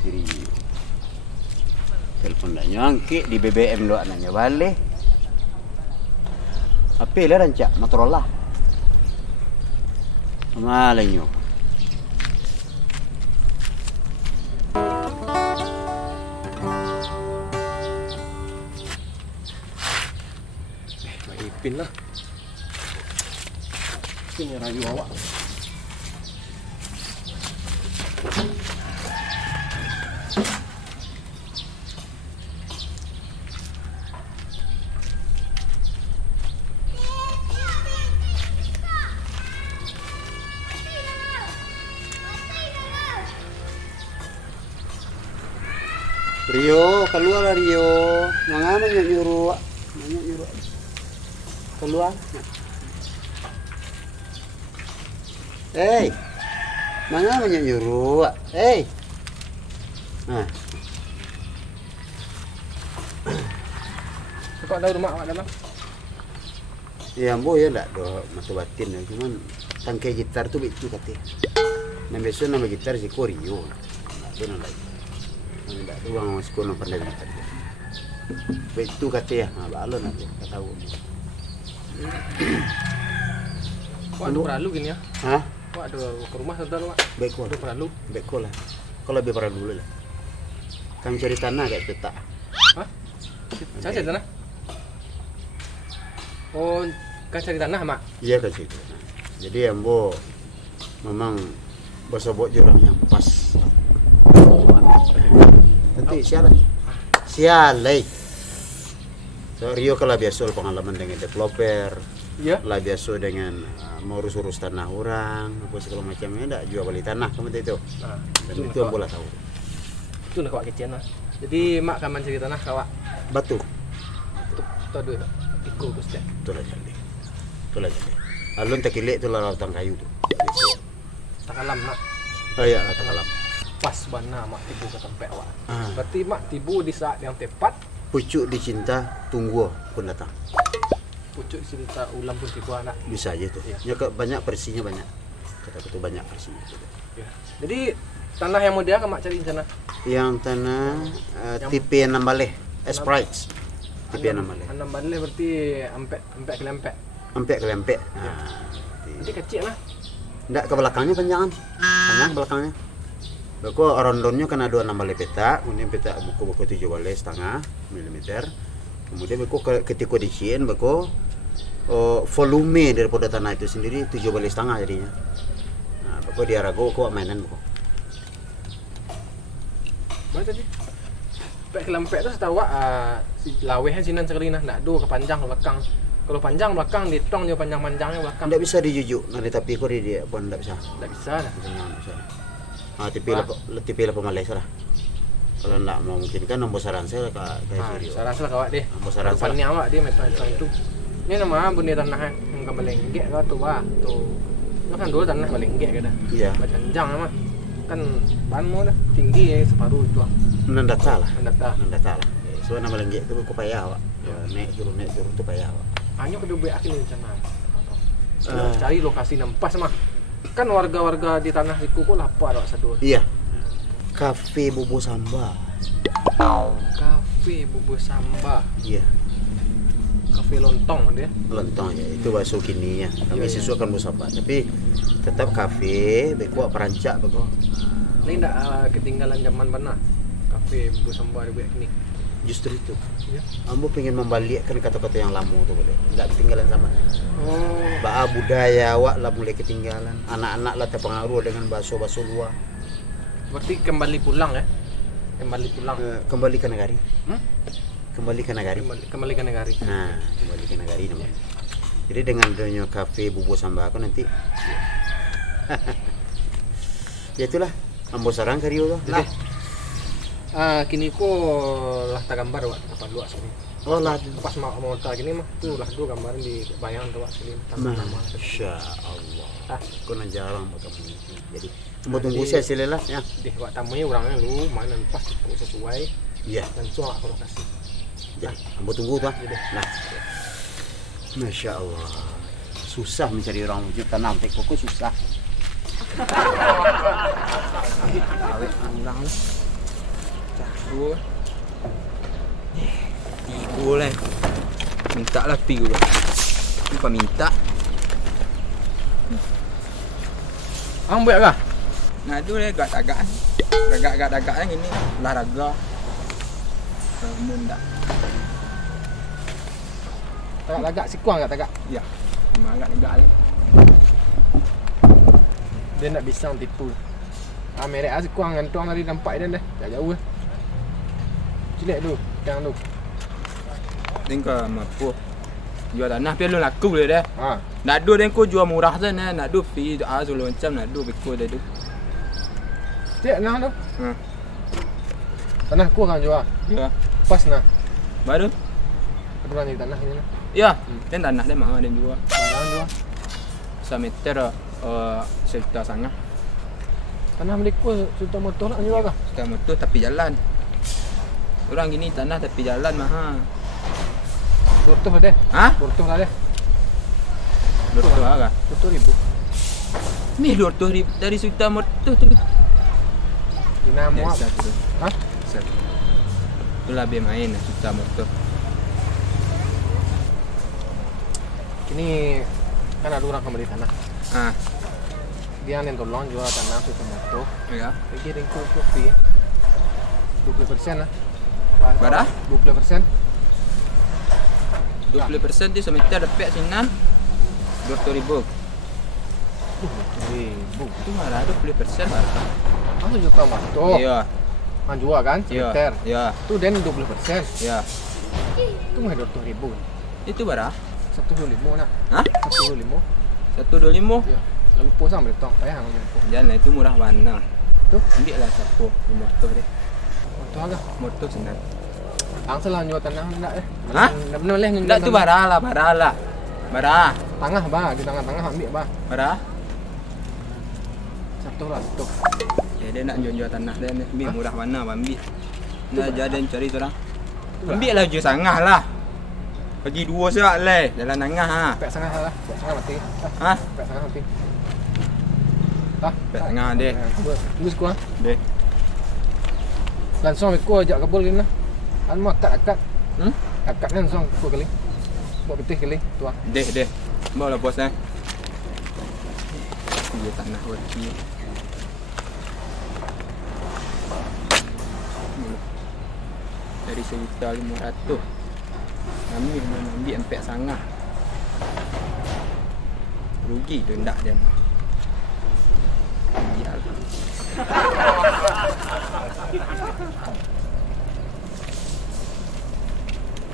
kiri. Telepon dah nyangki di BBM lo anaknya balik. Apa lah rancak Motorola. Malanyo. Ipin lah. Sini rayu awak. Rio, keluar Rio. Mangana nyuruh. Nyuruh. Keluar. Hey. Mangana nyuruh. Hey. Nah. Kau tahu rumah awak dalam? Ya ambo ya ndak do mata batin ya. Cuman tangkai gitar tuh itu katanya. Nah besok nama gitar si Rio. Ndak ada lagi. Ndak ada orang masuk kono pandai gitar. Begitu katanya. Nah balon aku tak tahu. Wak ada peralu gini ya? Hah? Wak ada ke rumah saudara wak? Beko Ada peralu? Beko lah. Kalau lebih parah dulu lah. Kami cari tanah kayak peta. Hah? Saya cari tanah? Oh, kan cari tanah mak? Iya ke situ. Jadi ambo memang bersobok jurang yang pas. Nanti sialai. So, Rio kalau biasa pengalaman dengan developer, Iya. lah biasa dengan mau urus tanah orang, apa segala macamnya, enggak jual beli tanah seperti itu. Nah, Dan itu ambo lah tahu. itu nak kawak kecian lah. Jadi mak kaman cari tanah kawak. Batu. Tuh duit ikut tu setiap. Itulah jadi. Itulah jadi. Alun tak kilik itulah lautan kayu tu. Tak kalam nak. Oh iya, lautan kalam. Pas bana mak tibu ke tempat awak. Ah. Berarti mak tibu di saat yang tepat. Pucuk dicinta, tunggu pun datang. Pucuk cerita ulam pun tibu anak. Bisa aja tuh. Ya banyak versinya banyak. Kata itu banyak versinya. Ya. Jadi tanah yang mau dia ke mak cari sana. Yang tanah tipe 6 baleh, Sprites. Tipe 6 baleh. Anam balai berarti empek kelempek. Empek ke lempek. Berarti kecil lah. Enggak ke belakangnya panjangan. Panjang belakangnya. Beko rondonnya kan ada 6 baleh peta, kemudian peta buku-buku 7 baleh setengah milimeter. Kemudian beko ketika diciin beko volume daripada tanah itu sendiri 7 baleh setengah jadinya. Nah, beko dia ragu kok mainan beko. Mana tadi? Empek kelempek tu setahu awak si lawehan sinan sekali nah, nak do ke panjang ke belakang. Kalau panjang belakang ditong je panjang-panjangnya belakang. Enggak bisa dijujuk, nanti tapi kok dia pun enggak bisa. Tak bisa dah. Jangan bisa. Tipe lah pemalai salah. Kalau enggak mau mungkin kan nombor saran saya ke Sirio. Saran salah kawak deh. Nombor saran saya. Depannya awak dia metode itu. Ini nama bunda tanah yang ke Balenggek kau tu wah tu. Lo kan dulu tanah Balenggek ke dah. Iya. Panjang amat. Kan banmu dah tinggi separuh itu. Mendak salah. Mendatar. Mendak salah. So nama lenggek itu kok payah awak. Naik turun tu payah awak. Hanya kedua beak ini sana. Cari lokasi nampas mah. Kan warga-warga di tanah siku kok lapar awak sadua. Iya. Kafe Bobo Samba. Kafe Bubu Samba. Iya. Kafe lontong dia. Lontong ya. Itu bakso kini ya. Kami Iya. sesuaikan Bobo Samba. Tapi tetap kafe, beko perancak beko. Ini ndak ketinggalan zaman mana? Kafe Bubu Samba di beak ini. Justru itu. Ya. Ambo pengen membalikkan kata-kata yang lama tu boleh. Enggak ketinggalan zaman. Oh, Bah budaya awak lah mulai ketinggalan. Anak-anak lah terpengaruh dengan bahasa-bahasa luar. berarti kembali pulang ya? Kembali pulang. Kembali ke negari. Hmm? Kembali ke negari. Kembali ke negari. Nah, kembali ke negari namanya. Jadi dengan adanya kafe Bobo Samba aku nanti. Ya itulah. Ambo sarang ke Rio lah. Kini ko lah tak gambar wak apa luak sini. Oh lah. Pas mau tak gini mah tuh lah dua gambaran di bayang tuh wak sini nama. Masya Allah. Ah, Kau nak jarang buat kamu. Jadi mau tunggu saya hasilnya lah ya. deh wak tamunya orangnya lu mana pas kok sesuai Iya. dan soal aku lokasi. Jadi ambo tunggu tuh. Jadi. Nah. Masya Allah. Susah mencari orang wujud tanam teh kok susah. Awet orang lah. Oh. Tiga lah. Minta lah tiga. Lupa minta. Ang buat kah? Ngadu dia agak-agak. Agak-agak yang ini olahraga. Bangun tak? Tagak si kuang tak tagak? Ya. Memang agak-agak ni. Dia nak bisang tipu. Merek si kuang gantung dari nampak dia dah. Tak jauh lah. Cilik tu, yang tu. Tengok mampu. Jual tanah tapi lu laku boleh dah. Ha. Nak du den ko jual murah je nah. Nak du fee solo macam nak du beko dah tu. Cik nah tu. Ha. Tanah ku kan jual. Ya. Pas nah. Baru. Kebetulan di tanah ini nah. Ya. Den tanah dia mahal den jual. Barang jual. 1 meter sejuta sangat. Tanah milik ku sudah motor nak jual kah? Sudah motor tapi jalan. Orang gini tanah tapi jalan mahal. Burtuh lah deh. Ha? Burtuh lah deh. 200 lah. 200,000. Ni 200,000 dari sejuta motor tu. Dinamo apa? Satu. Ha? Satu. Tu lebih main sejuta motor. Ini kan ada orang kembali tanah. Ah, Dia yang tolong jual tanah sudah motor. ya. Lagi ada kopi 20% lah. Berapa? 20%. 20% tu semeter dapat sinan 200,000. Bu. Tu marah 20% marah. Aku juta motor. Ya. Han jual kan? Ya. Semeter. Ya. Tu den 20%. Ya. Tu mah 200,000. Itu berapa? 125 nak. Hah? 125. 125. Ya. Lalu puas sama betul. Payah hang jumpa. Jangan itu murah mana. Tu Ambil lah siapa di motor dia. motor agak. Motor sinan. Hang salah jual tanah hendak eh. Hah? Nak benar leh Enggak tu barah lah. Barah. Tengah bah, di tengah-tengah ambil bah. Barah. Satu lah tu. Ya dia nak jual tanah dia ni. Ambil murah mana ambil. Nak jadi cari orang. Ambil lah jual sangah lah. Bagi 2 sebab lah dalam tengah ha. Pek sangat lah. Pek sangat mati. Ha? Pek sangat mati. Ah, Pek tengah dia. Tunggu sekurang. Dia. Langsung aku ajak kabul gini lah. Kan mau akad. Hmm? Akad kan langsung aku kali. Buat betih kali tua. Deh. Bawa lah bos eh. Dia tanah waki. Dari 1,500. Kami ambil empek sangat. Rugi tu ndak dia. Biar.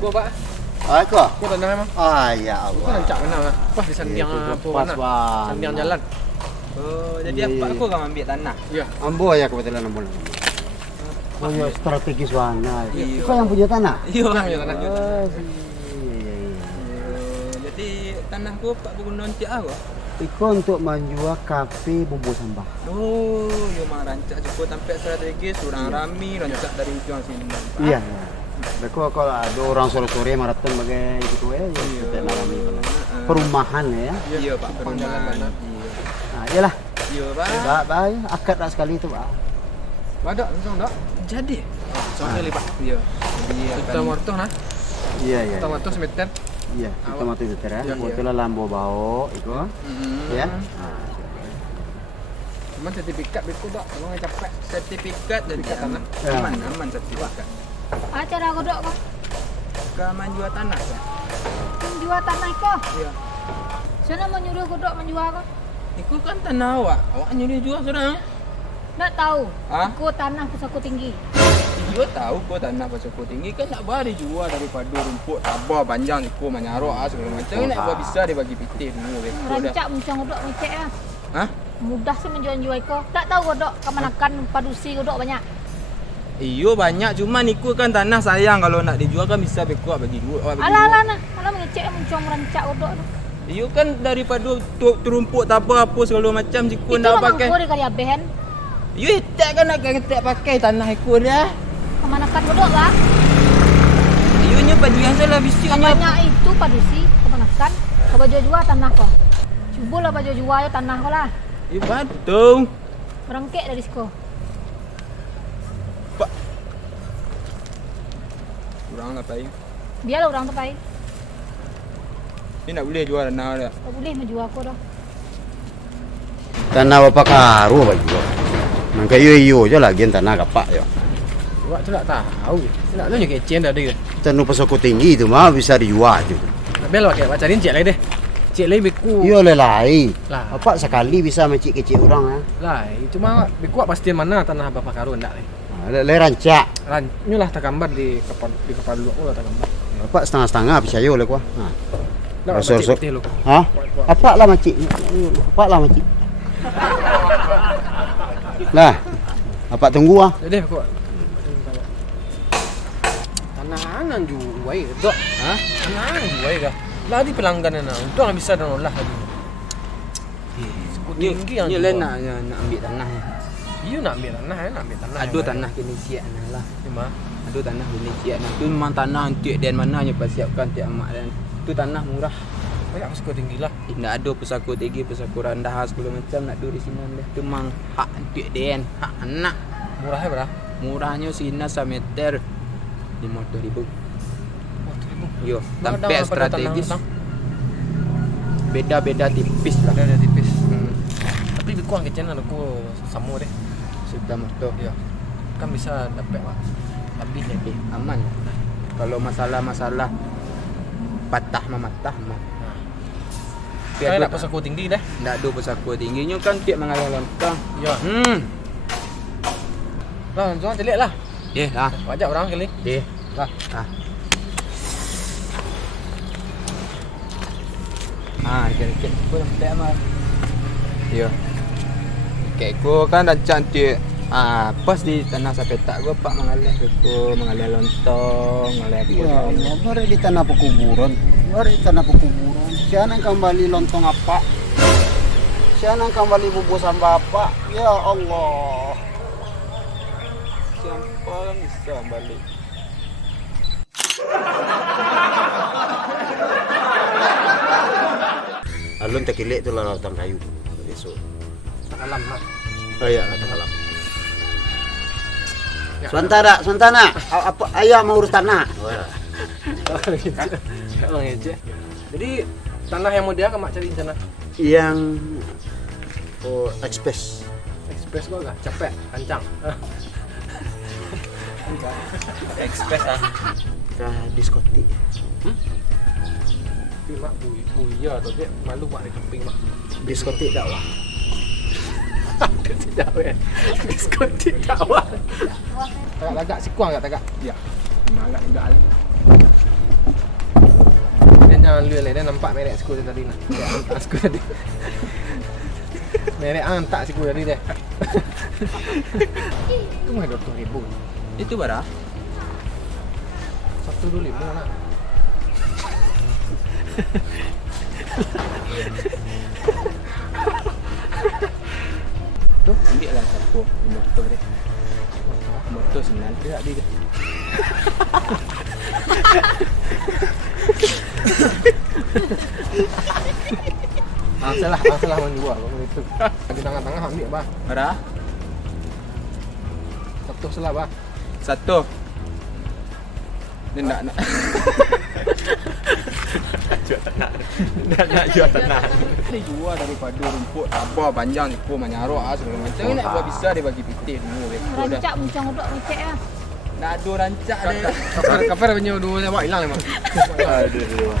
Gua pak. Aku? Gua tanah memang. Ya Gua Allah. kan rancak mana lah. Pas di sandiang apa mana? Sandiang jalan. Oh, jadi Iya, apa iya. aku kan ambil tanah? Ya. Ambo ya kebetulan ambo. Punya strategis mana? Iya. Kau yang punya tanah? Iya, Orang punya tanah. Iya. Jadi tanahku Pak Gubernur Tiak aku. Iko untuk menjual kafe bumbu sambal. Oh, yo mah rancak cukup sampai strategis, orang rami rancak dari ujung sini. Iya. Beko kalau ada orang sore-sore maraton bagai gitu ya, kita alami perumahan ya. Iya, Pak, perumahan. tanah. Iya. Nah, iyalah. Iya, Pak. Baik, akad lah sekali itu, Pak. Ada langsung dak. Jadi, soalnya kali Pak. Iya. Jadi Kita motor nah. Iya. Kita motor semeter. Iya, kita mati itu ya. Iya, Kebetulan lambo bau, iko. Ya. Cuman sertifikat betul dak. Kalau capek. Sertifikat dari tanah. Ya. Aman sertifikat. Acara kodok kok. Keaman jual tanah, Pak. Menjual tanah kok. Iya. Sana menyuruh kodok menjual kok. Iku kan tanah awak. Awak nyuruh jual seorang. Nak tahu. Hah? Aku tanah pusako tinggi. Dia tahu kau tanah pasal tinggi kan nak bari jual daripada rumput tabah panjang ikut menyarok segala macam nak buat bisa dia bagi pitih dulu beko dah. Rancak mencang kodok ngecek lah. Hah? Mudah sih menjual-jual kok. Tak tahu kodok kemanakan padusi kodok banyak. Iyo banyak cuman ikut kan tanah sayang kalau nak dijual kan bisa beko bagi duit. Alah nah. Alah mengecek mencang rancak kodok tu. Iyo kan daripada terumput tabah apa segala macam jikut Itu nak memang pakai. kau dia kali aben. Iyo tak kan nak ketek pakai tanah ikut dah. Kemanakan kodok lah. Iyo nya bagian salah bisiknya. Banyak itu padusi kemanakan. Kau jual tanah kok. Cubalah baju jual tanah kau lah. Iyo betul. Berangkek dari siko. Kurang lah pai. Biarlah orang tu pai. Ni nak boleh jual tanah dia. Tak boleh menjual aku dah. Tanah bapak karu apa juga. Nang kayu je lagi tanah kapak ya. Awak tu nak tahu. Saya nak tunjuk kecen dah dia. Tanah pesoko tinggi itu mah bisa dijual tu. Bel pakai cariin cek lagi deh. Cek lagi beku. Iya lelai. Lah. Apa sekali bisa mencik kecil orang Lah, cuma beku pasti mana tanah bapak karun ndak leh. Le rancak. Nyulah tak gambar di kepala dulu lah tak gambar. Bapak setengah-setengah bisa yo le kuah. Ha. Nak Rasur- macam putih lu. Hah? Apa lah macik? Apa lah macik? Lah. Apa tunggu ah? Jadi aku tanah jual ke dok? Hah? Tanah jual ke? Lah di pelanggan na. Untuk nak bisa dan olah tadi. Suku tinggi yang Ni jual. lain nak ambil tanah ni. You nak ambil tanah, nak ambil tanah. Ada tanah kini siap nah lah. Cuma Ada tanah kini siap nah. Tu memang tanah untuk dan mana nya persiapkan tiap mak dan tu tanah murah. banyak suku tinggi lah. Nak ada pesako tinggi, pesako rendah segala macam nak ada di sini boleh. Tu memang hak untuk dan hak anak. Murahnya berapa? Murahnya sini 1 meter 50.000. Oh, 1.000. Yo, Mana tempat dah pada strategis. tanah, Beda-beda tipis lah. Ada tipis. Tapi di kuang kecil aku sama deh. Sudah motor. Ya. Kan bisa dapat lah. Lebih lagi. Aman. Kalau masalah-masalah patah mematah mah. Saya nak pesako tinggi dah. Ndak ada pesako tingginya kan tiap mengalir lontong. Ya. Lah, jangan telik lah. Lah. Wajak orang kali. Lah. Dikit-dikit pun tak amat. Ya. Kayak gua kan dah cantik. Pas di tanah sapetak gua pak mengalir aku, mengalir lontong, mengalir Ya Allah, mari di tanah pekuburan. Mari di tanah pekuburan. Siapa kembali lontong apa? Siapa kembali bubur sambal apa? Ya Allah. siapa yang bisa balik. Alun tekilik tu lah lautan kayu. Besok. Alam lah. Oh iya, lautan kalam. Suantana. Apa ayah mau urus tanah? Orang aja. Jadi tanah yang mudah kan mak cari sana. Yang express. Express gua enggak capek, kencang. Express Ke diskotik. Tapi mak buya atau dia malu mak di kemping mak. Diskotik dakwah. Tidak weh. Diskotik dakwah. Agak sikuang enggak tagak? Ya. Agak enggak lah. Dan jangan lu dia nampak merek skor dia tadi nak. Skor tadi. Merek antak skor tadi dia. Itu mah 20.000. Itu berapa? 125 nak. Tu ambil lah sapu motor dia. Motor senang dia ada dia. Salah menjual kalau itu. Di tengah-tengah ambil bah. Berapa? Satu salah bah. 1. Dia nak jual tanah. Dia jual daripada rumput tabah panjang ikut menyarok segala macam. Ni nak buat bisa dia bagi pitih dulu ekor dah. Rancak muncang udok ngecek lah. Nak ada rancak dia. Kafir punya dua lewat hilang memang. Aduh.